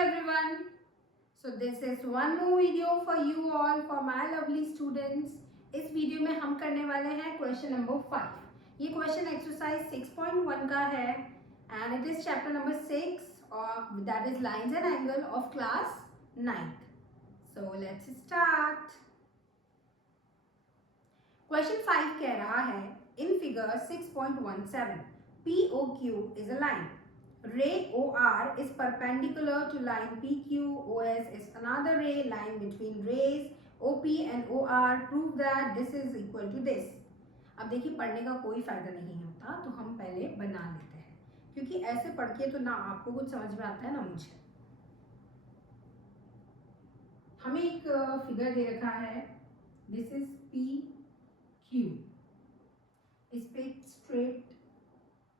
everyone. So this is one more video for you all, for my lovely students. इस video में हम करने वाले हैं क्वेश्चन नंबर 5. ये क्वेश्चन एक्सरसाइज 6.1 का है and it is chapter number 6 that is lines and angle of class 9th. So let's start. Question 5 कह रहा है in figure 6.17 POQ is a line. Ray OR is perpendicular to line PQ. OS is another ray lying between rays OP and OR. Prove that this is equal to this. अब देखिए पढ़ने का कोई फायदा नहीं होता तो हम पहले बना लेते हैं क्योंकि ऐसे पढ़ के तो ना आपको कुछ समझ में आता है ना मुझे. हमें एक फिगर दे रखा है. This is PQ. इस पे स्ट्रेट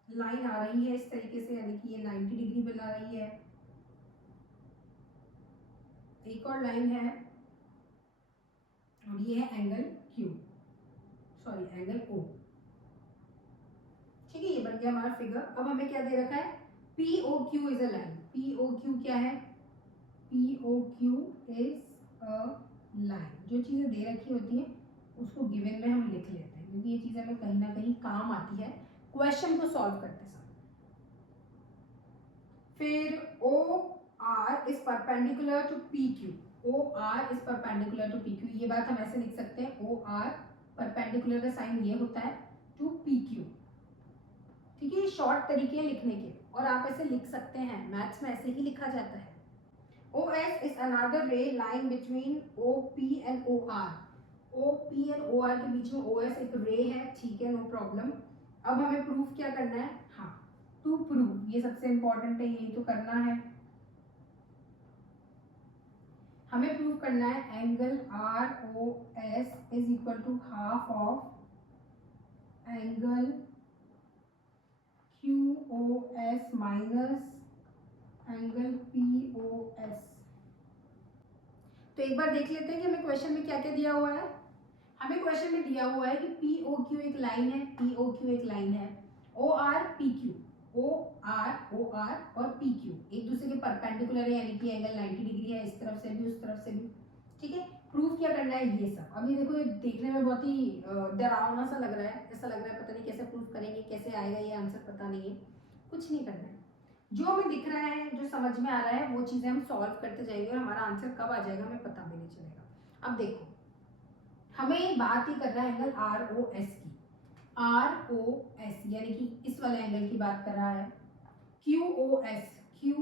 लाइन आ रही है इस तरीके से, यानी कि ये 90 डिग्री बना रही है. एक और लाइन है और ये है एंगल एंगल O. ठीक है, ये बन गया हमारा फिगर. अब हमें क्या दे रखा है? POQ is a line. POQ क्या है? POQ is a line. जो चीजें दे रखी होती हैं उसको गिवन में हम लिख लेते हैं क्योंकि ये चीजें हमें कहीं ना कहीं काम आती है क्वेश्चन को सॉल्व करते समय. फिर OR is perpendicular to PQ. OR is perpendicular to PQ. ये बात हम ऐसे लिख सकते हैं. OR परपेंडिकुलर का साइन ये होता है टू PQ. ठीक है, ये शॉर्ट तरीके हैं लिखने के और आप ऐसे लिख सकते हैं. मैथ्स में ऐसे ही लिखा जाता है. OS इज अनदर रे line between OP and OR. OP and OR के बीच में OS एक रे है. ठीक है, नो प्रॉब्लम. अब हमें प्रूफ क्या करना है? हाँ, टू प्रूव, ये सबसे इंपॉर्टेंट है, यही तो करना है. हमें प्रूव करना है angle ROS is equal to half of angle QOS minus angle POS. तो एक बार देख लेते हैं कि हमें क्वेश्चन में क्या क्या दिया हुआ है. हमें क्वेश्चन में दिया हुआ है कि POQ एक लाइन है, POQ एक लाइन है, OR PQ, OR और PQ एक दूसरे के परपेंडिकुलर है, यानी कि एंगल 90 डिग्री है, इस तरफ से भी उस तरफ से भी. ठीक है, प्रूफ क्या करना है ये सब. अभी देखो ये देखने में बहुत ही डरावना सा लग रहा है. ऐसा लग रहा है पता नहीं कैसे प्रूफ करेंगे, कैसे आएगा ये आंसर, पता नहीं है. कुछ नहीं करना है. जो हमें दिख रहा है, जो समझ में आ रहा है, वो चीजें हम सॉल्व करते जाएंगे और हमारा आंसर कब आ जाएगा हमें पता भी नहीं चलेगा. अब देखो, हमें बात ही करना है एंगल ROS की. ROS यानी कि इस वाले एंगल की बात कर रहा है. QOS ये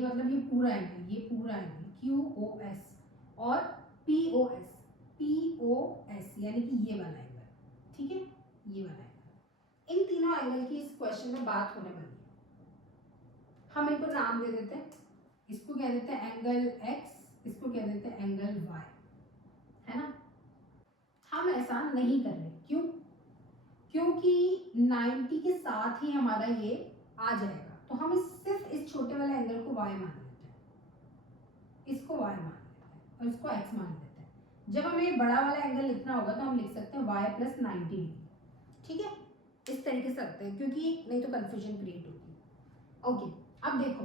मतलब ये पूरा एंगल QOS और POS यानी कि ये वाला एंगल. ठीक है, ये वाला एंगल. इन तीनों एंगल की इस क्वेश्चन में बात होने वाली है. हम इनको नाम दे देते हैं. इसको कह देते हैं एंगल X, इसको कह देते हैं एंगल Y, है ना. हम ऐसा नहीं कर रहे. क्यों? क्योंकि 90 के साथ ही हमारा ये आ जाएगा, तो हम सिर्फ इस छोटे वाले एंगल को Y मान लेते हैं, इसको Y मान लेते हैं और इसको X मान लेते हैं. जब हमें बड़ा वाला एंगल लिखना होगा तो हम लिख सकते हैं Y प्लस 90 डिग्री. ठीक है, इस तरीके से रखते हैं क्योंकि नहीं तो कंफ्यूजन क्रिएट होगी. ओके, अब देखो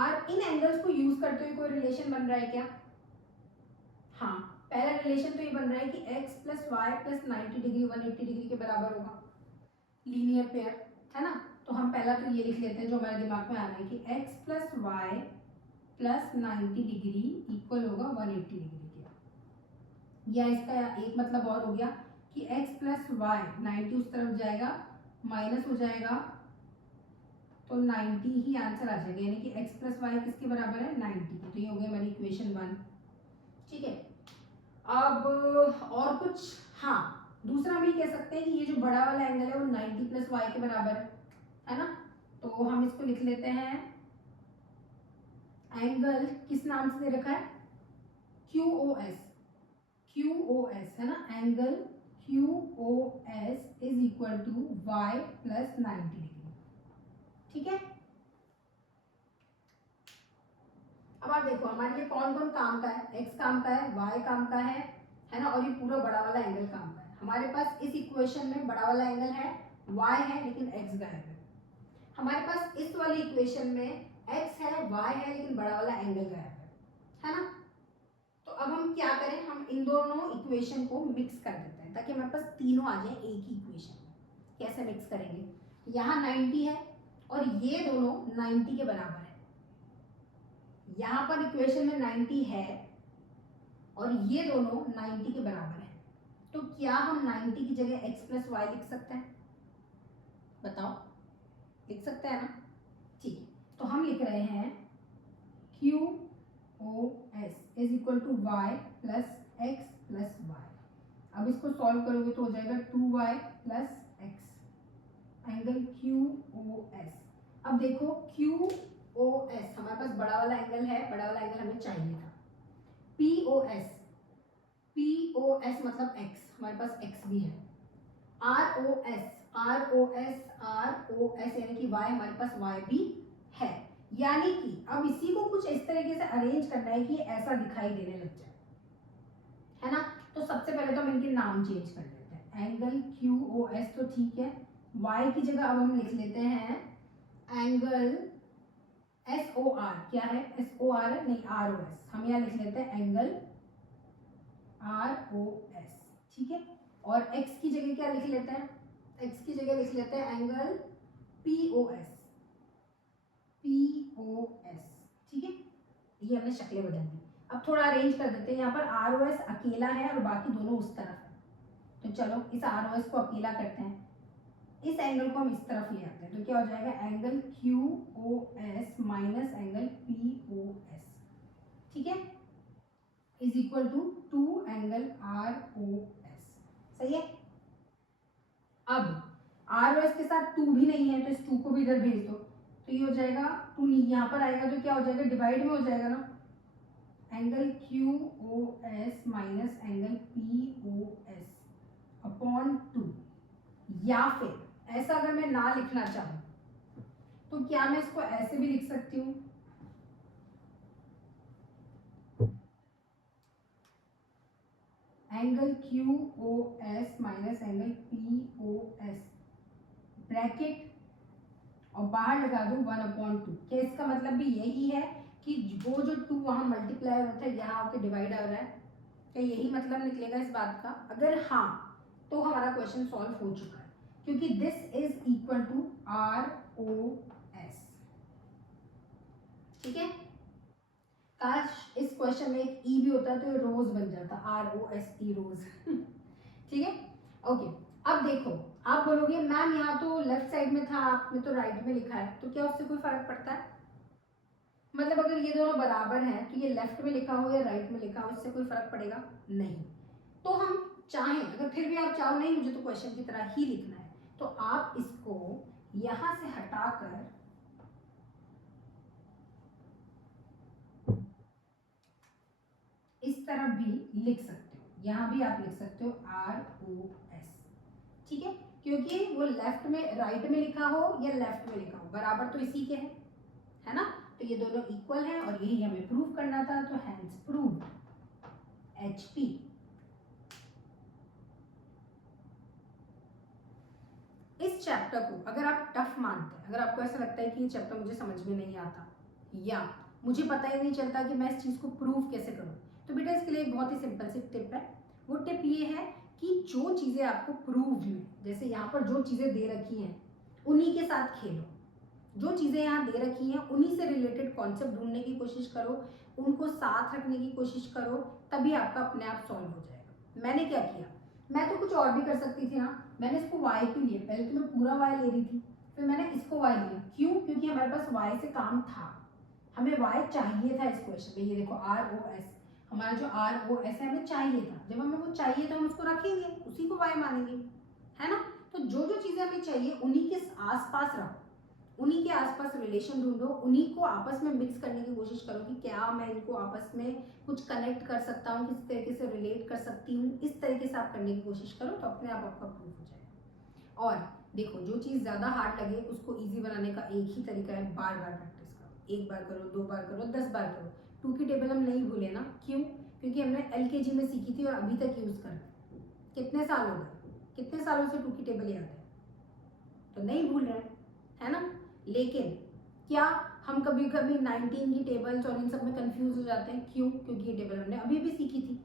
R इन एंगल्स को यूज करते हुए कोई रिलेशन बन रहा है क्या? हाँ, पहला रिलेशन तो ये बन रहा है कि x plus y plus 90 degree 180 degree के बराबर होगा. लीनियर पेयर है ना. तो हम पहला तो ये लिख लेते हैं जो हमारे दिमाग में आ रहा है कि x plus y plus 90 degree equal होगा 180 डिग्री के. या इसका एक मतलब और हो गया कि x प्लस वाई 90 उस तरफ जाएगा, माइनस हो जाएगा तो 90 ही आंसर आ जाएगा, यानी कि x प्लस वाई किसके बराबर है? 90 की. तो ये हो गई हमारी इक्वेशन 1. ठीक है, अब और कुछ. हाँ, दूसरा हम ये कह सकते हैं कि ये जो बड़ा वाला एंगल है वो 90 प्लस वाई के बराबर है ना. तो हम इसको लिख लेते हैं एंगल, किस नाम से दे रखा है? QOS है ना. Angle QOS is equal to y plus 90 degree. ठीक है, अब आप देखो हमारे लिए कौन कौन काम का है? x काम का है, y काम का है ना, और ये पूरा बड़ा वाला एंगल काम का है. हमारे पास इस इक्वेशन में बड़ा वाला एंगल है, y है, लेकिन x गायब है. हमारे पास इस वाली इक्वेशन में एक्स है, वाई है, लेकिन बड़ा वाला एंगल गायब है ना। तो अब हम क्या करें, हम इन दोनों इक्वेशन को मिक्स कर देते हैं ताकि हमारे पास तीनों आ जाए एक ही इक्वेशन में। कैसे मिक्स करेंगे, यहाँ 90 है और ये दोनों 90 के बराबर है। यहाँ पर इक्वेशन में 90 है और ये दोनों 90 के बराबर है। तो क्या हम 90 की जगह x प्लस वाई लिख सकते हैं, बताओ, लिख सकते हैं ना। ठीक है, तो हम लिख रहे हैं Q O S is equal to y plus x plus y. अब इसको सॉल्व करोगे तो हो जाएगा 2y plus x angle Q O S. अब देखो क्यू ओ एस हमारे पास बड़ा वाला एंगल है, बड़ा वाला एंगल हमें चाहिए था। पी ओ एस मतलब x, हमारे पास x भी है। आर ओ एस यानी कि y, हमारे पास y भी है। यानी कि अब इसी को कुछ इस तरीके से अरेंज करना है कि ऐसा दिखाई देने लग जाए, है ना। तो सबसे पहले तो हम इनके नाम चेंज कर लेते हैं। एंगल क्यू ओ एस तो ठीक है, y की जगह अब हम लिख लेते हैं एंगल एस ओ आर। क्या है, एस ओ आर है, नहीं आर ओ एस। हम यहाँ लिख लेते हैं एंगल आर ओ एस, ठीक है। और x की जगह क्या लिख लेते हैं, x की जगह लिख लेते हैं एंगल पी ओ एस, ठीक है। ये हमने शक्लें बदल दी। अब थोड़ा अरेंज कर देते हैं। यहाँ पर आर ओ एस अकेला है और बाकी दोनों उस तरफ है, तो चलो इस आर ओ एस को अकेला करते हैं। इस एंगल को हम इस तरफ ले आते हैं, तो क्या हो जाएगा angle Q O S minus angle P O S, ठीक है, is equal to 2 angle R O S. सही है। अब आर ओ एस के साथ 2 भी नहीं है, तो इस 2 को भी इधर भेज दो, तो ये हो जाएगा 2 यहाँ पर आएगा तो क्या हो जाएगा, डिवाइड में हो जाएगा ना। Angle Q O S minus angle P O S upon 2। या फिर ऐसा अगर मैं ना लिखना चाहूं तो क्या मैं इसको ऐसे भी लिख सकती हूँ, angle Q O S minus angle P O S bracket और बाहर लगा दो 1/2। क्या इसका मतलब भी यही है कि वो जो 2 वहां मल्टीप्लाई होता है यहाँ आके डिवाइड आ रहा है, क्या यही मतलब निकलेगा इस बात का। अगर हाँ तो हमारा क्वेश्चन सॉल्व हो चुका है, क्योंकि this is equal to R O S, ठीक है। काश इस क्वेश्चन में एक ई भी होता तो ये रोज बन जाता, आर ओ एस ई रोज ठीक है, ओके। अब देखो आप बोलोगे मैम यहाँ तो लेफ्ट साइड में था, आपने तो राइट में लिखा है, तो क्या उससे कोई फर्क पड़ता है। मतलब अगर ये दोनों बराबर हैं तो ये लेफ्ट में लिखा हो या राइट में लिखा हो, इससे कोई फर्क पड़ेगा नहीं। तो हम चाहें, अगर फिर भी आप चाहो नहीं मुझे तो क्वेश्चन की तरह ही लिखना है, तो आप इसको यहां से हटाकर इस तरफ भी लिख सकते हो, यहां भी आप लिख सकते हो आर ओ एस, ठीक है। क्योंकि वो लेफ्ट में राइट में लिखा हो या लेफ्ट में लिखा हो, बराबर तो इसी के है ना। तो ये दोनों इक्वल हैं और यही हमें प्रूव करना था, तो हैंस प्रूव HP। इस चैप्टर को अगर आप टफ मानते हैं, अगर आपको ऐसा लगता है कि ये चैप्टर मुझे समझ में नहीं आता या मुझे पता ही नहीं चलता कि मैं इस चीज़ को प्रूव कैसे करूं, तो बेटा इसके लिए एक बहुत ही सिंपल सी टिप है। वो टिप ये है कि जो चीज़ें आपको प्रूव में, जैसे यहाँ पर जो चीज़ें दे रखी हैं उन्हीं के साथ खेलो, जो चीज़ें यहाँ दे रखी हैं उन्हीं से रिलेटेड कॉन्सेप्ट ढूंढने की कोशिश करो, उनको साथ रखने की कोशिश करो, तभी आपका अपने आप सॉल्व हो जाएगा। मैंने क्या किया, मैं तो कुछ और भी कर सकती थी ना, मैंने इसको y क्यों लिया, पहले तो मैं पूरा y ले रही थी, फिर मैंने इसको y लिया, क्यों, क्योंकि हमारे पास y से काम था, हमें y चाहिए था इस क्वेश्चन में। ये देखो आर ओ एस, हमारा जो आर ओ एस है हमें चाहिए था, जब हमें वो चाहिए तो हम उसको रखेंगे, उसी को y मानेंगे, है ना। तो जो जो चीज़ें हमें चाहिए उन्हीं के आसपास रखो, उन्हीं के आसपास रिलेशन ढूंढो, उन्हीं को आपस में मिक्स करने की कोशिश करो कि क्या मैं इनको आपस में कुछ कनेक्ट कर सकता हूँ, किस तरीके से रिलेट कर सकती हूँ, इस तरीके से आप करने की कोशिश करो, तो अपने आप आपका प्रूफ हो जाएगा। और देखो जो चीज़ ज़्यादा हार्ड लगे उसको ईजी बनाने का एक ही तरीका है, बार बार प्रैक्टिस करो, 1 बार करो, 2 बार करो, 10 बार करो। 2 की टेबल हम नहीं भूले ना, क्यों, क्योंकि हमने LKG में सीखी थी और अभी तक यूज़ कर रहे, कितने साल हो गए, कितने सालों से 2 की टेबल याद है, तो नहीं भूल रहे, है ना। लेकिन क्या हम कभी कभी 19 की टेबल्स और इन सब में कंफ्यूज हो जाते हैं। क्यों? क्योंकि ये टेबल हमने अभी भी सीखी थी,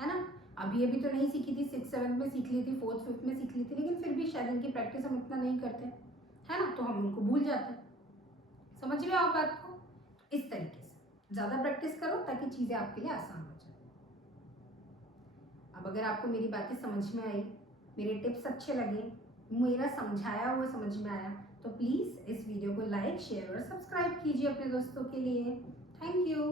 है ना। अभी अभी तो नहीं सीखी थी, 6th 7th में सीख ली थी, 4th 5th में सीख ली थी, लेकिन फिर भी शायद इनकी प्रैक्टिस हम इतना नहीं करते, है ना, तो हम उनको भूल जाते हैं। समझ रहे हो आप बात को? इस तरीके से ज़्यादा प्रैक्टिस करो ताकि चीज़ें आपके लिए आसान हो जाए। अब अगर आपको मेरी बातें समझ में आई, मेरे टिप्स अच्छे लगे, मेरा समझाया हुआ समझ में आया, तो प्लीज़ इस वीडियो को लाइक, शेयर और सब्सक्राइब कीजिए अपने दोस्तों के लिए। Thank you.